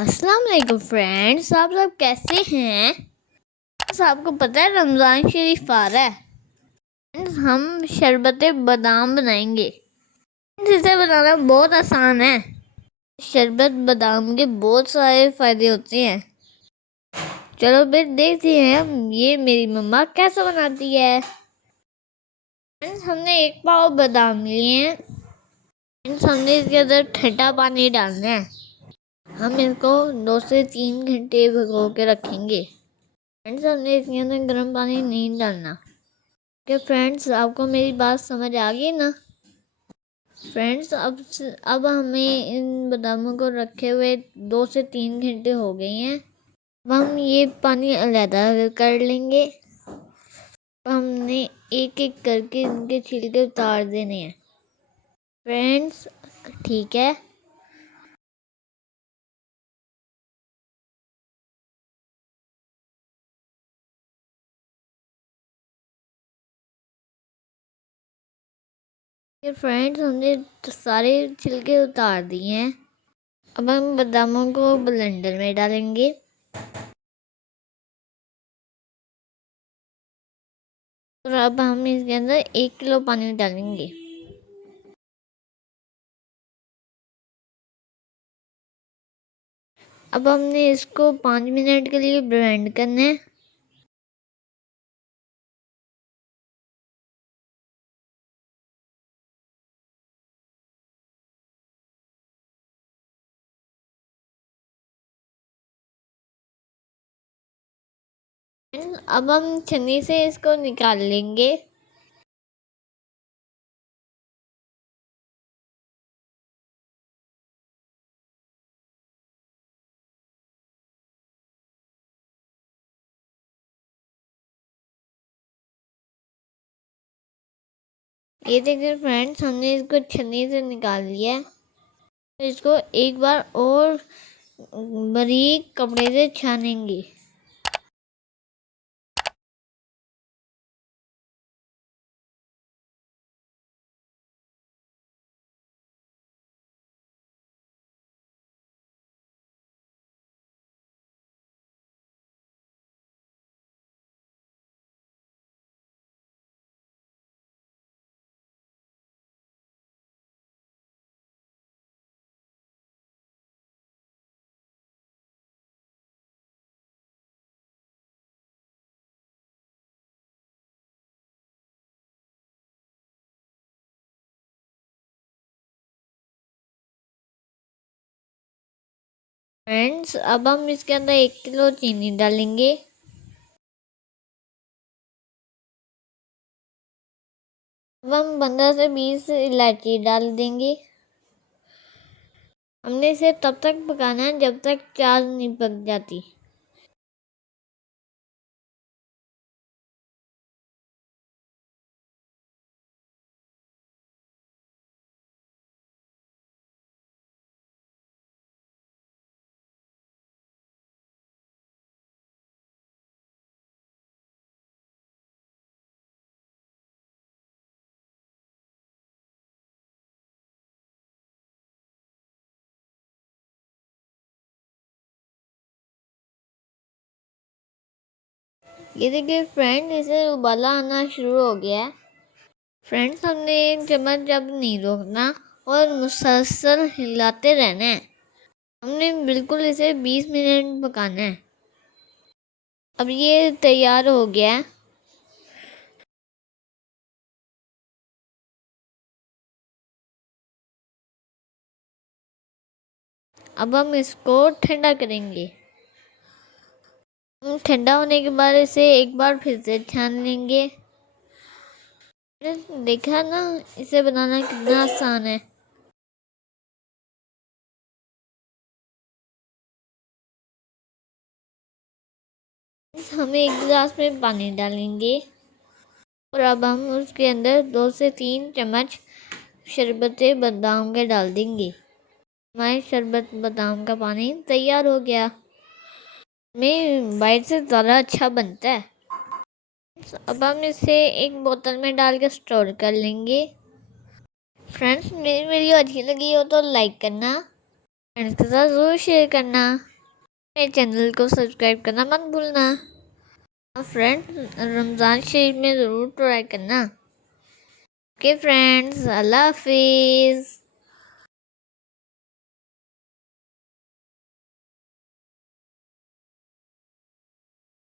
अस्सलाम वालेकुम फ्रेंड्स, आप सब कैसे हैं। आपको पता है रमज़ान शरीफ आ रहा है। हम शरबत बादाम बनाएंगे। इसे बनाना बहुत आसान है। शरबत बादाम के बहुत सारे फ़ायदे होते हैं। चलो फिर देखते हैं ये मेरी मम्मा कैसे बनाती है। हमने 1 पाव बादाम लिए हैं। हमने इसके अंदर ठंडा पानी डालना है। हम इसको 2 से 3 घंटे भिगो के रखेंगे। फ्रेंड्स, हमने इसके अंदर गर्म पानी नहीं डालना। क्या फ्रेंड्स, आपको मेरी बात समझ आ गई ना। फ्रेंड्स, अब हमें इन बादामों को रखे हुए 2 से 3 घंटे हो गए हैं। अब हम ये पानी अलग कर लेंगे। हमने एक एक करके इनके छिलके उतार देने हैं। फ्रेंड्स, ठीक है। फ्रेंड्स, हमने सारे छिलके उतार दिए हैं। अब हम बादामों को ब्लेंडर में डालेंगे। और अब हम इसके अंदर 1 किलो पानी डालेंगे। अब हमने इसको 5 मिनट के लिए ब्लेंड करना है। अब हम छन्नी से इसको निकाल लेंगे। ये देखिए फ्रेंड्स, हमने इसको छन्नी से निकाल लिया है। इसको एक बार और बारीक कपड़े से छानेंगे। फ्रेंड्स, अब हम इसके अंदर 1 किलो चीनी डालेंगे। अब हम 15 से 20 इलायची डाल देंगे। हमने इसे तब तक पकाना है जब तक चाय नहीं पक जाती। ये देखिए फ्रेंड्स, इसे उबाला आना शुरू हो गया है। फ्रेंड्स, हमने 1 चम्मच जब नहीं रोकना और मुसलसल हिलाते रहना है। हमने बिल्कुल इसे 20 मिनट पकाना है। अब ये तैयार हो गया है। अब हम इसको ठंडा करेंगे। ठंडा होने के बाद इसे एक बार फिर से छान लेंगे। देखा ना, इसे बनाना कितना आसान है। हम 1 गिलास में पानी डालेंगे और अब हम उसके अंदर 2 से 3 चम्मच शरबत बादाम के डाल देंगे। हमारे शरबत बादाम का पानी तैयार हो गया। में बाहर से ज़्यादा अच्छा बनता है। अब हम इसे एक बोतल में डाल के स्टोर कर लेंगे। फ्रेंड्स, मेरी वीडियो अच्छी लगी हो तो लाइक करना, फ्रेंड्स के साथ ज़रूर शेयर करना। मेरे चैनल को सब्सक्राइब करना मत भूलना। फ्रेंड्स, रमज़ान शरीफ में ज़रूर ट्राई करना। ओके फ्रेंड्स, अल्लाह हाफिज़।